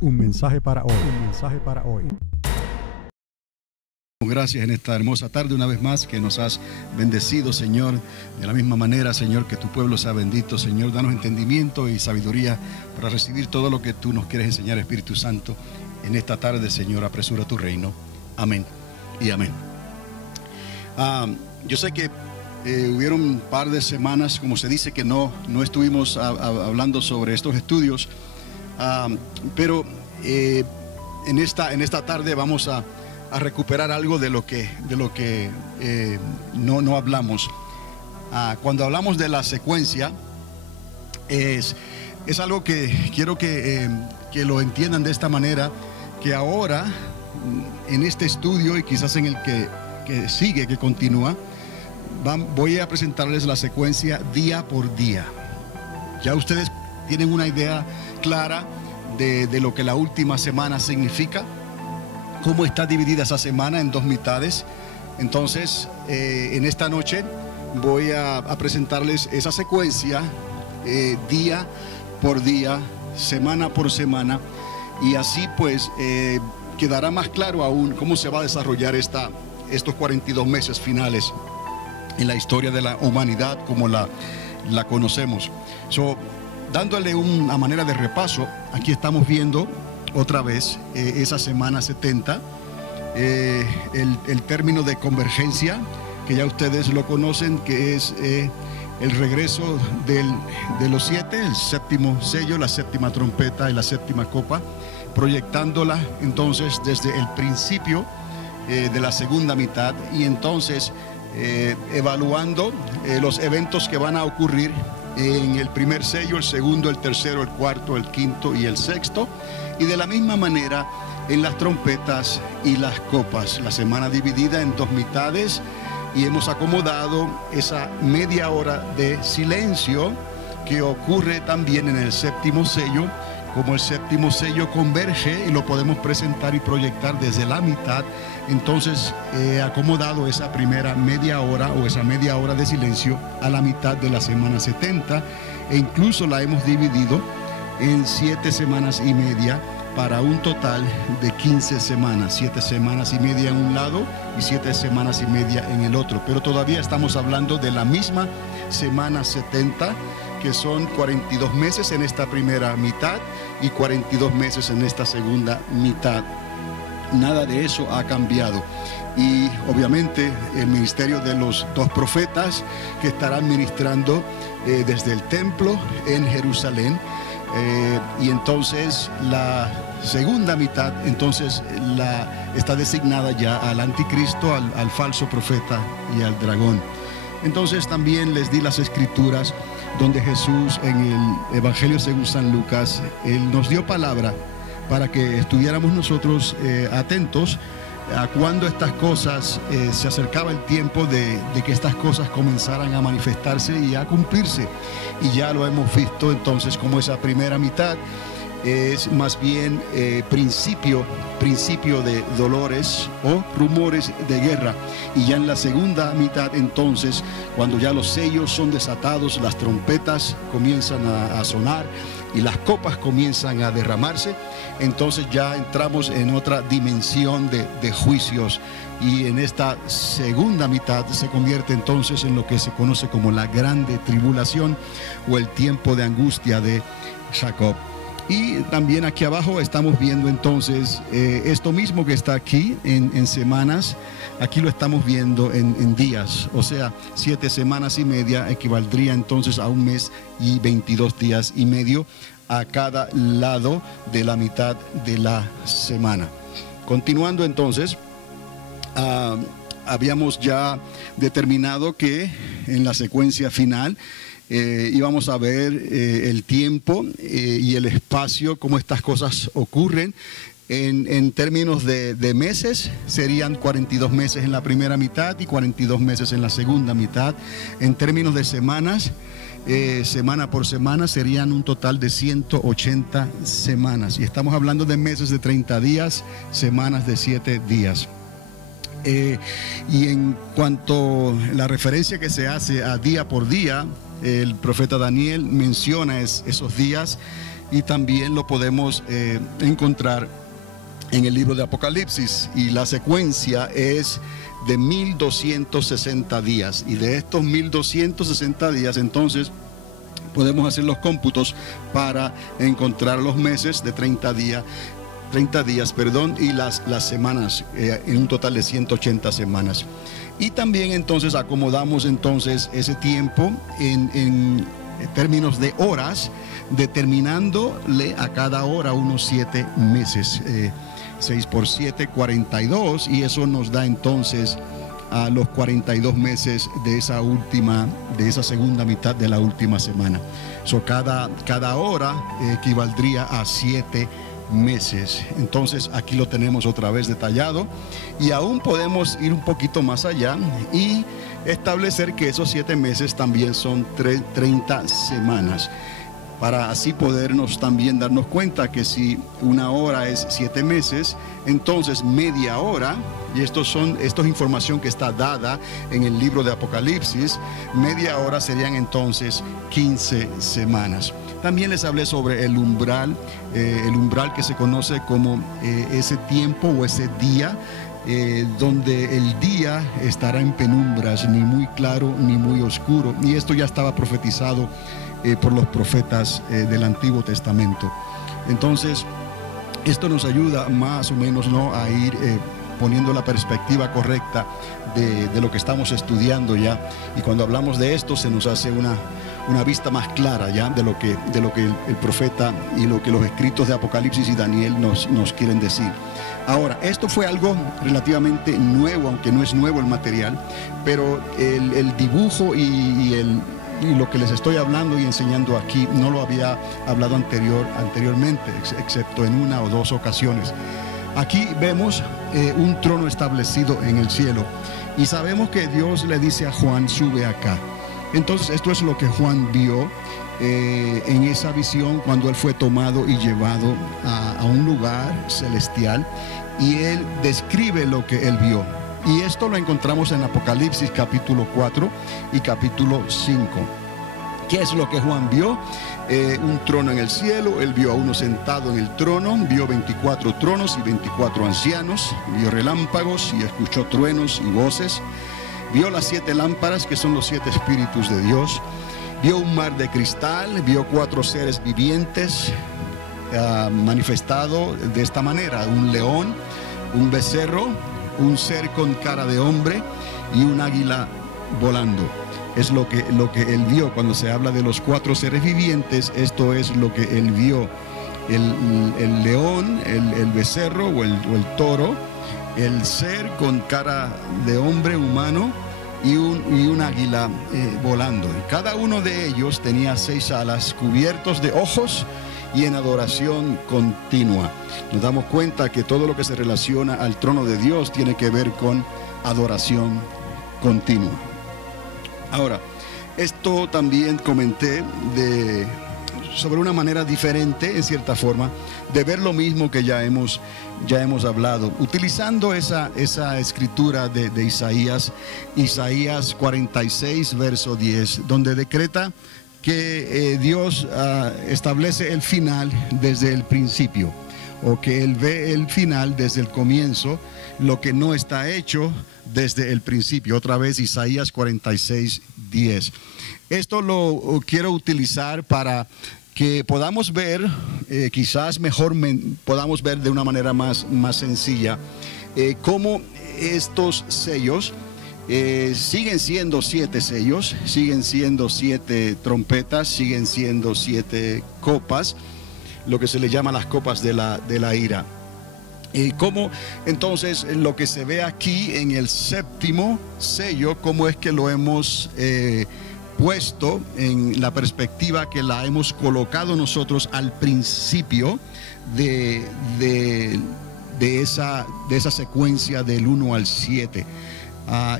Un mensaje para hoy. Un mensaje para hoy. Gracias en esta hermosa tarde una vez más que nos has bendecido, Señor. De la misma manera, Señor, que tu pueblo sea bendito, Señor. Danos entendimiento y sabiduría para recibir todo lo que tú nos quieres enseñar, Espíritu Santo. En esta tarde, Señor, apresura tu reino. Amén y amén. Yo sé que hubieron un par de semanas, como se dice, que no estuvimos hablando sobre estos estudios. Pero en esta tarde vamos a recuperar algo de lo que no hablamos. Cuando hablamos de la secuencia, es algo que quiero que lo entiendan de esta manera, que ahora en este estudio y quizás en el que sigue, que continúa, voy a presentarles la secuencia día por día. Ya ustedes tienen una idea clara de lo que la última semana significa, cómo está dividida esa semana en dos mitades. Entonces, en esta noche voy a presentarles esa secuencia día por día, semana por semana, y así pues quedará más claro aún cómo se va a desarrollar estos 42 meses finales en la historia de la humanidad como la conocemos. Dándole una manera de repaso, aquí estamos viendo otra vez esa semana 70, el término de convergencia, que ya ustedes lo conocen, que es el regreso de los 7, el séptimo sello, la séptima trompeta y la séptima copa, proyectándola entonces desde el principio de la segunda mitad, y entonces evaluando los eventos que van a ocurrir en el primer sello, el segundo, el tercero, el cuarto, el quinto y el sexto, y de la misma manera en las trompetas y las copas. La semana dividida en dos mitades, y hemos acomodado esa media hora de silencio que ocurre también en el séptimo sello. Como el séptimo sello converge y lo podemos presentar y proyectar desde la mitad, entonces he acomodado esa primera media hora o esa media hora de silencio a la mitad de la semana 70, e incluso la hemos dividido en 7 semanas y media para un total de 15 semanas, 7 semanas y media en un lado y 7 semanas y media en el otro. Pero todavía estamos hablando de la misma semana 70, que son 42 meses en esta primera mitad y 42 meses en esta segunda mitad. Nada de eso ha cambiado. Y obviamente el ministerio de los dos profetas que estarán ministrando desde el templo en Jerusalén. Y entonces la segunda mitad entonces está designada ya al anticristo, al falso profeta y al dragón. Entonces también les di las escrituras donde Jesús, en el Evangelio según San Lucas, Él nos dio palabra para que estuviéramos nosotros atentos a cuando estas cosas, se acercaba el tiempo de que estas cosas comenzaran a manifestarse y a cumplirse. Y ya lo hemos visto entonces como esa primera mitad es más bien principio de dolores o rumores de guerra, y ya en la segunda mitad entonces, cuando ya los sellos son desatados, las trompetas comienzan a sonar y las copas comienzan a derramarse, entonces ya entramos en otra dimensión de juicios, y en esta segunda mitad se convierte entonces en lo que se conoce como la grande tribulación o el tiempo de angustia de Jacob. Y también aquí abajo estamos viendo entonces esto mismo que está aquí en semanas, aquí lo estamos viendo en días, o sea, 7 semanas y media equivaldría entonces a un mes y 22 días y medio a cada lado de la mitad de la semana. Continuando entonces, habíamos ya determinado que en la secuencia final íbamos a ver el tiempo y el espacio, cómo estas cosas ocurren. En términos de meses, serían 42 meses en la primera mitad y 42 meses en la segunda mitad. En términos de semanas, semana por semana, serían un total de 180 semanas. Y estamos hablando de meses de 30 días, semanas de 7 días. Y en cuanto a la referencia que se hace a día por día, el profeta Daniel menciona esos días, y también lo podemos encontrar en el libro de Apocalipsis, y la secuencia es de 1260 días, y de estos 1260 días entonces podemos hacer los cómputos para encontrar los meses de 30 días, y las semanas, en un total de 180 semanas. Y también entonces acomodamos entonces ese tiempo en términos de horas, determinándole a cada hora unos 7 meses. 6 por 7, 42, y eso nos da entonces a los 42 meses de esa segunda mitad de la última semana. Cada hora equivaldría a 7 meses. Entonces aquí lo tenemos otra vez detallado, y aún podemos ir un poquito más allá y establecer que esos 7 meses también son 30 semanas, para así podernos también darnos cuenta que si una hora es 7 meses, entonces media hora, y esto es información que está dada en el libro de Apocalipsis, media hora serían entonces 15 semanas. También les hablé sobre el umbral que se conoce como ese tiempo o ese día, donde el día estará en penumbras, ni muy claro ni muy oscuro, y esto ya estaba profetizado por los profetas del Antiguo Testamento. Entonces esto nos ayuda más o menos, ¿no?, a ir poniendo la perspectiva correcta de lo que estamos estudiando ya, y cuando hablamos de esto se nos hace una vista más clara ya de lo que el profeta y lo que los escritos de Apocalipsis y Daniel nos quieren decir. Ahora, esto fue algo relativamente nuevo, aunque no es nuevo el material, pero el dibujo y lo que les estoy hablando y enseñando aquí no lo había hablado anteriormente, excepto en 1 o 2 ocasiones. Aquí vemos un trono establecido en el cielo, y sabemos que Dios le dice a Juan: sube acá. Entonces esto es lo que Juan vio en esa visión cuando él fue tomado y llevado a un lugar celestial, y él describe lo que él vio. Y esto lo encontramos en Apocalipsis capítulo 4 y capítulo 5. ¿Qué es lo que Juan vio? Un trono en el cielo. Él vio a uno sentado en el trono, vio 24 tronos y 24 ancianos, vio relámpagos y escuchó truenos y voces, vio las 7 lámparas, que son los 7 espíritus de Dios, vio un mar de cristal, vio 4 seres vivientes manifestado de esta manera: un león, un becerro, un ser con cara de hombre y un águila volando. Es lo que él vio. Cuando se habla de los 4 seres vivientes, esto es lo que él vio: el león, el becerro o el toro, el ser con cara de hombre humano y un águila volando. Y cada uno de ellos tenía 6 alas, cubiertos de ojos y en adoración continua. Nos damos cuenta que todo lo que se relaciona al trono de Dios tiene que ver con adoración continua. Ahora, esto también comenté sobre una manera diferente, en cierta forma, de ver lo mismo que ya hemos hablado, utilizando esa escritura de Isaías 46, verso 10, donde decreta que Dios establece el final desde el principio, o que Él ve el final desde el comienzo, lo que no está hecho desde el principio. Otra vez Isaías 46, 10. Esto lo quiero utilizar para que podamos ver, quizás mejor podamos ver de una manera más sencilla, cómo estos sellos siguen siendo 7 sellos, siguen siendo 7 trompetas, siguen siendo 7 copas, lo que se le llama las copas de la ira. Cómo entonces lo que se ve aquí en el 7º sello, cómo es que lo hemos puesto en la perspectiva que la hemos colocado nosotros al principio de esa secuencia del 1 al 7.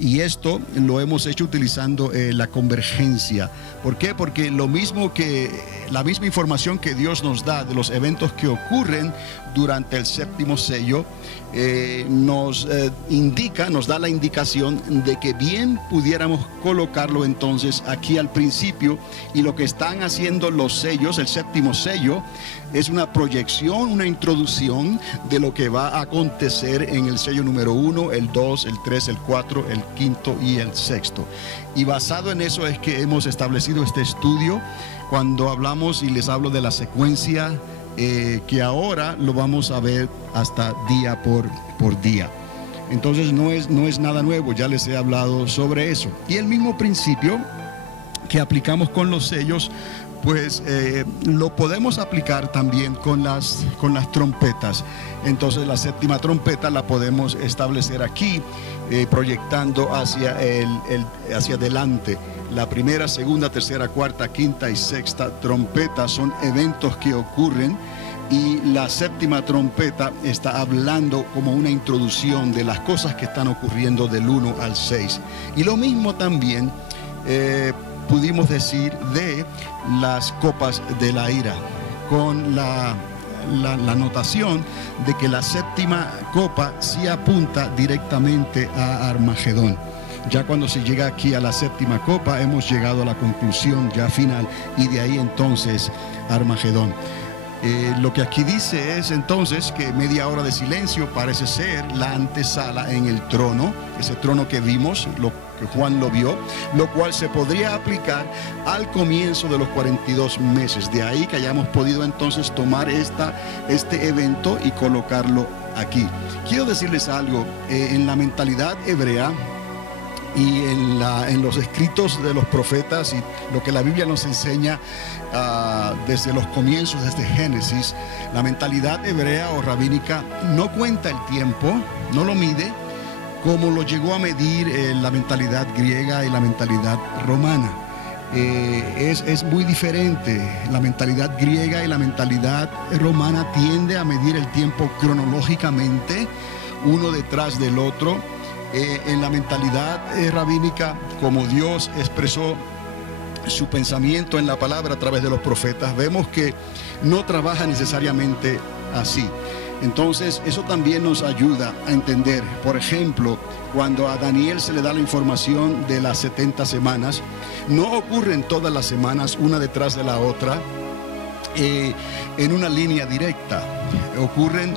Y esto lo hemos hecho utilizando la convergencia. ¿Por qué? Porque lo mismo que la misma información que Dios nos da de los eventos que ocurren durante el séptimo sello, nos da la indicación de que bien pudiéramos colocarlo entonces aquí al principio, y lo que están haciendo los sellos, el séptimo sello, es una proyección, una introducción de lo que va a acontecer en el sello número 1, el 2, el 3, el 4, el 5 y el 6. Y basado en eso es que hemos establecido este estudio cuando hablamos y les hablo de la secuencia, que ahora lo vamos a ver hasta día por día. Entonces no es nada nuevo, ya les he hablado sobre eso. Y el mismo principio que aplicamos con los sellos, pues lo podemos aplicar también con las trompetas. Entonces la séptima trompeta la podemos establecer aquí, proyectando hacia adelante. La primera, segunda, tercera, cuarta, quinta y sexta trompeta son eventos que ocurren, y la séptima trompeta está hablando como una introducción de las cosas que están ocurriendo del 1 al 6. Y lo mismo también pudimos decir de las copas de la ira, con la anotación de que la séptima copa sí apunta directamente a Armagedón. Ya cuando se llega aquí a la séptima copa, hemos llegado a la conclusión ya final, y de ahí entonces Armagedón. Lo que aquí dice es entonces que media hora de silencio parece ser la antesala en el trono, ese trono que vimos, lo que Juan lo vio, lo cual se podría aplicar al comienzo de los 42 meses. De ahí que hayamos podido entonces tomar este evento y colocarlo aquí. Quiero decirles algo, en la mentalidad hebrea y en los escritos de los profetas, y lo que la Biblia nos enseña desde los comienzos, desde Génesis, la mentalidad hebrea o rabínica no cuenta el tiempo, no lo mide como lo llegó a medir la mentalidad griega y la mentalidad romana. Es muy diferente. La mentalidad griega y la mentalidad romana tiende a medir el tiempo cronológicamente, uno detrás del otro. En la mentalidad rabínica, como Dios expresó su pensamiento en la palabra a través de los profetas, vemos que no trabaja necesariamente así. Entonces eso también nos ayuda a entender, por ejemplo, cuando a Daniel se le da la información de las 70 semanas, no ocurren todas las semanas una detrás de la otra en una línea directa. Ocurren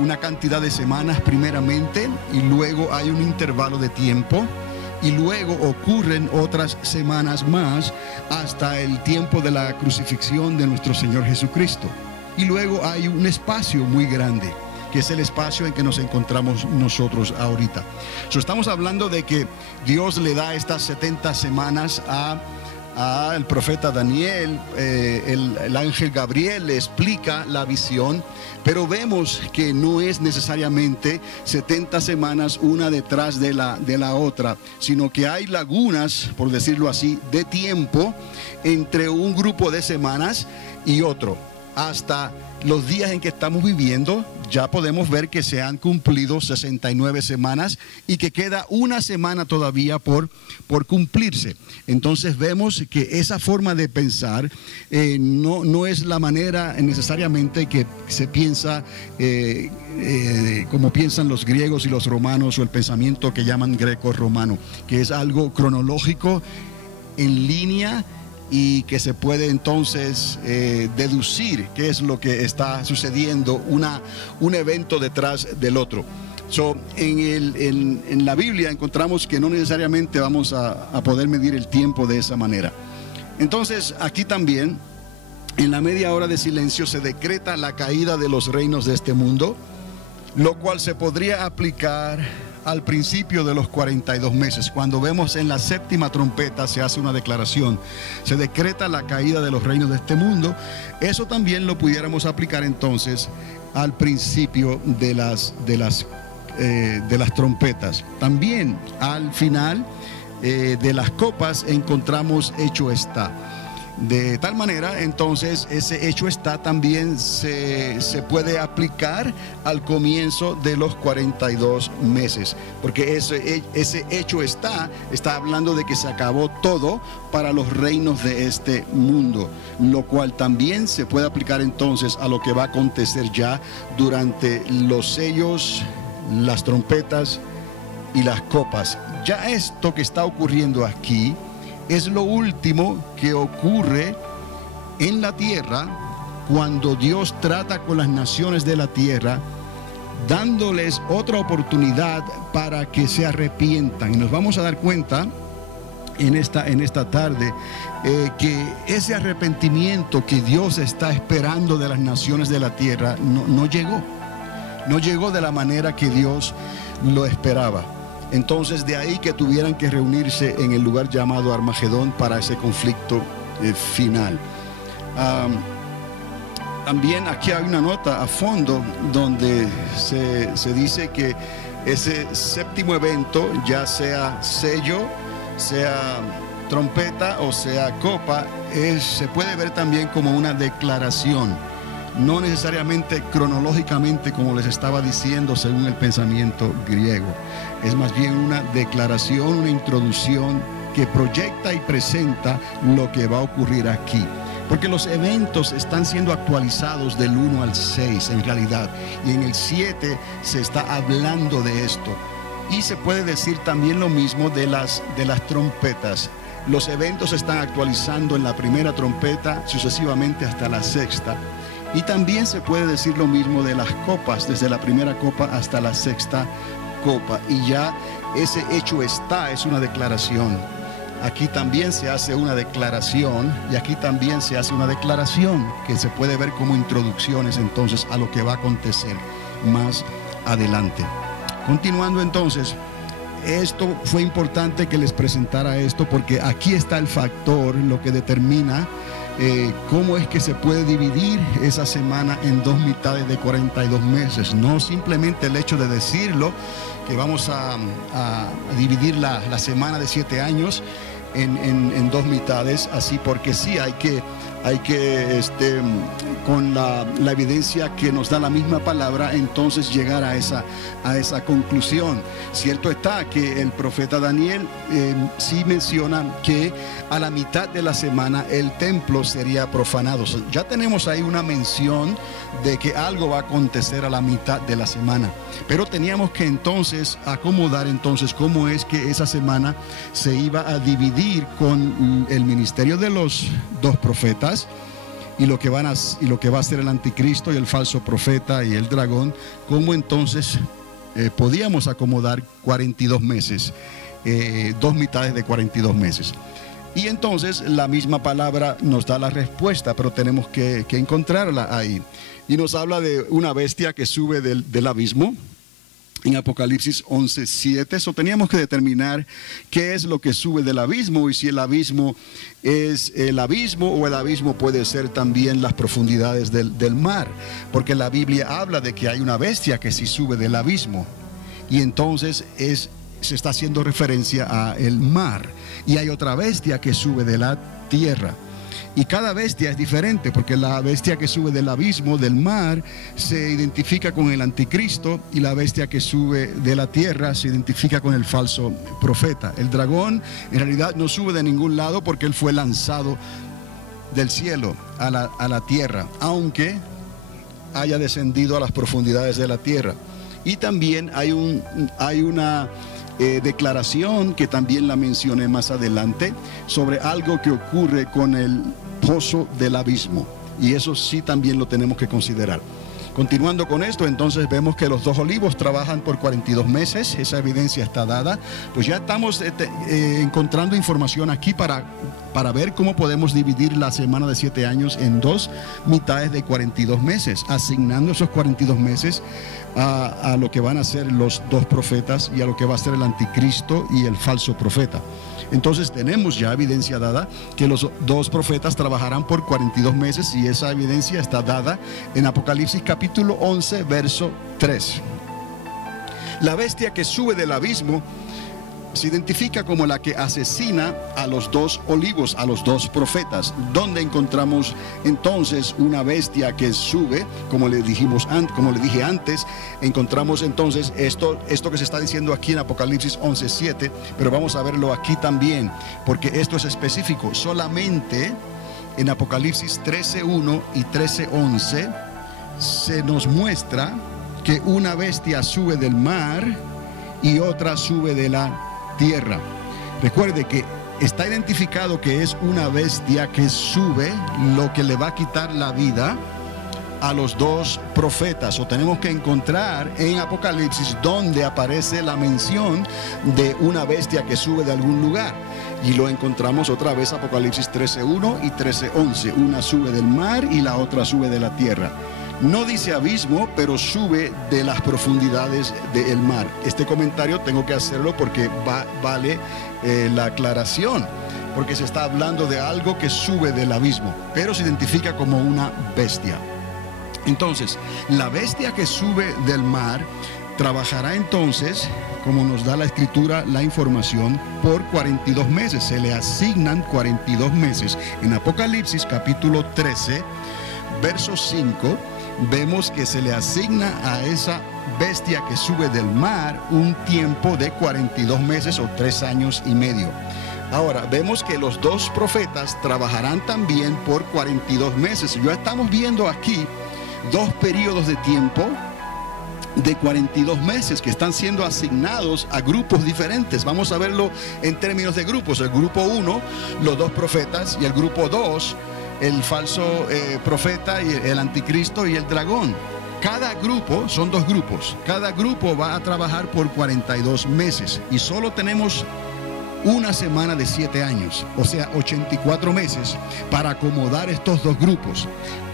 una cantidad de semanas primeramente, y luego hay un intervalo de tiempo, y luego ocurren otras semanas más hasta el tiempo de la crucifixión de nuestro Señor Jesucristo. Y luego hay un espacio muy grande, que es el espacio en que nos encontramos nosotros ahorita. Estamos hablando de que Dios le da estas 70 semanas al profeta Daniel, el ángel Gabriel le explica la visión, pero vemos que no es necesariamente 70 semanas una detrás de la otra, sino que hay lagunas, por decirlo así, de tiempo entre un grupo de semanas y otro. Hasta los días en que estamos viviendo, ya podemos ver que se han cumplido 69 semanas y que queda una semana todavía por cumplirse. Entonces vemos que esa forma de pensar no es la manera necesariamente que se piensa como piensan los griegos y los romanos, o el pensamiento que llaman greco-romano, que es algo cronológico en línea, y que se puede entonces deducir qué es lo que está sucediendo, un evento detrás del otro. En la Biblia encontramos que no necesariamente vamos a poder medir el tiempo de esa manera. Entonces aquí también, en la media hora de silencio, se decreta la caída de los reinos de este mundo, lo cual se podría aplicar al principio de los 42 meses. Cuando vemos en la séptima trompeta se hace una declaración, se decreta la caída de los reinos de este mundo. Eso también lo pudiéramos aplicar entonces al principio de las trompetas. También al final de las copas encontramos hecho está. De tal manera, entonces, ese hecho está también se puede aplicar al comienzo de los 42 meses, porque ese hecho está hablando de que se acabó todo para los reinos de este mundo, lo cual también se puede aplicar entonces a lo que va a acontecer ya durante los sellos, las trompetas y las copas. Ya esto que está ocurriendo aquí es lo último que ocurre en la tierra cuando Dios trata con las naciones de la tierra, dándoles otra oportunidad para que se arrepientan. Y nos vamos a dar cuenta en esta tarde que ese arrepentimiento que Dios está esperando de las naciones de la tierra no llegó de la manera que Dios lo esperaba. Entonces, de ahí que tuvieran que reunirse en el lugar llamado Armagedón para ese conflicto final. También aquí hay una nota a fondo donde se dice que ese séptimo evento, ya sea sello, sea trompeta o sea copa, se puede ver también como una declaración. No necesariamente cronológicamente como les estaba diciendo según el pensamiento griego. Es más bien una declaración, una introducción que proyecta y presenta lo que va a ocurrir aquí. Porque los eventos están siendo actualizados del 1 al 6 en realidad. Y en el 7 se está hablando de esto. Y se puede decir también lo mismo de las trompetas. Los eventos se están actualizando en la primera trompeta, sucesivamente hasta la sexta. Y también se puede decir lo mismo de las copas, desde la primera copa hasta la sexta copa. Y ya ese hecho es una declaración. Aquí también se hace una declaración y aquí también se hace una declaración que se puede ver como introducciones entonces a lo que va a acontecer más adelante. Continuando entonces, esto fue importante que les presentara esto porque aquí está el factor, lo que determina cómo es que se puede dividir esa semana en dos mitades de 42 meses. No simplemente el hecho de decirlo, que vamos a dividir la semana de 7 años en dos mitades, así porque sí, hay que con la evidencia que nos da la misma palabra, entonces llegar a esa conclusión. Cierto está que el profeta Daniel sí menciona que a la mitad de la semana el templo sería profanado. Ya tenemos ahí una mención de que algo va a acontecer a la mitad de la semana, pero teníamos que entonces acomodar entonces cómo es que esa semana se iba a dividir con el ministerio de los dos profetas y lo que va a ser el anticristo y el falso profeta y el dragón. Cómo entonces podíamos acomodar 42 meses, dos mitades de 42 meses. Y entonces la misma palabra nos da la respuesta, pero tenemos que encontrarla ahí. Y nos habla de una bestia que sube del abismo. En Apocalipsis 11:7, eso teníamos que determinar qué es lo que sube del abismo y si el abismo es el abismo o el abismo puede ser también las profundidades del mar, porque la Biblia habla de que hay una bestia que sí sube del abismo y entonces se está haciendo referencia a el mar, y hay otra bestia que sube de la tierra. Y cada bestia es diferente, porque la bestia que sube del abismo, del mar, se identifica con el anticristo, y la bestia que sube de la tierra se identifica con el falso profeta. El dragón en realidad no sube de ningún lado porque él fue lanzado del cielo a la tierra, aunque haya descendido a las profundidades de la tierra. Y también hay una declaración que también la mencioné más adelante sobre algo que ocurre con el pozo del abismo, y eso sí también lo tenemos que considerar. Continuando con esto, entonces vemos que los dos olivos trabajan por 42 meses, esa evidencia está dada. Pues ya estamos encontrando información aquí para ver cómo podemos dividir la semana de 7 años en dos mitades de 42 meses, asignando esos 42 meses a lo que van a ser los dos profetas y a lo que va a ser el anticristo y el falso profeta. Entonces tenemos ya evidencia dada que los dos profetas trabajarán por 42 meses, y esa evidencia está dada en Apocalipsis capítulo 11, verso 3. La bestia que sube del abismo se identifica como la que asesina a los dos olivos, a los dos profetas, donde encontramos entonces una bestia que sube, como le dije antes, encontramos entonces esto que se está diciendo aquí en Apocalipsis 11:7, pero vamos a verlo aquí también, porque esto es específico. Solamente en Apocalipsis 13:1 y 13:11 se nos muestra que una bestia sube del mar y otra sube de la tierra. Recuerde que está identificado que es una bestia que sube, lo que le va a quitar la vida a los dos profetas. O tenemos que encontrar en Apocalipsis donde aparece la mención de una bestia que sube de algún lugar. Y lo encontramos otra vez Apocalipsis 13:1 y 13:11. Una sube del mar y la otra sube de la tierra. No dice abismo, pero sube de las profundidades del mar. Este comentario tengo que hacerlo porque vale la aclaración, porque se está hablando de algo que sube del abismo, pero se identifica como una bestia. Entonces, la bestia que sube del mar trabajará entonces, como nos da la Escritura, la información, por 42 meses. Se le asignan 42 meses. En Apocalipsis capítulo 13, verso 5, vemos que se le asigna a esa bestia que sube del mar un tiempo de 42 meses o 3 años y medio. Ahora, vemos que los dos profetas trabajarán también por 42 meses. Ya estamos viendo aquí dos periodos de tiempo de 42 meses que están siendo asignados a grupos diferentes. Vamos a verlo en términos de grupos. El grupo 1, los dos profetas, y el grupo 2, el falso profeta y el anticristo y el dragón. Cada grupo, son dos grupos, cada grupo va a trabajar por 42 meses y solo tenemos una semana de 7 años, o sea 84 meses para acomodar estos dos grupos.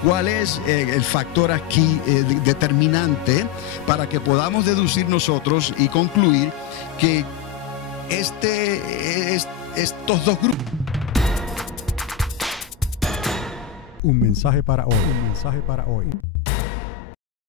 ¿Cuál es el factor aquí determinante para que podamos deducir nosotros y concluir que estos dos grupos? Un mensaje para hoy.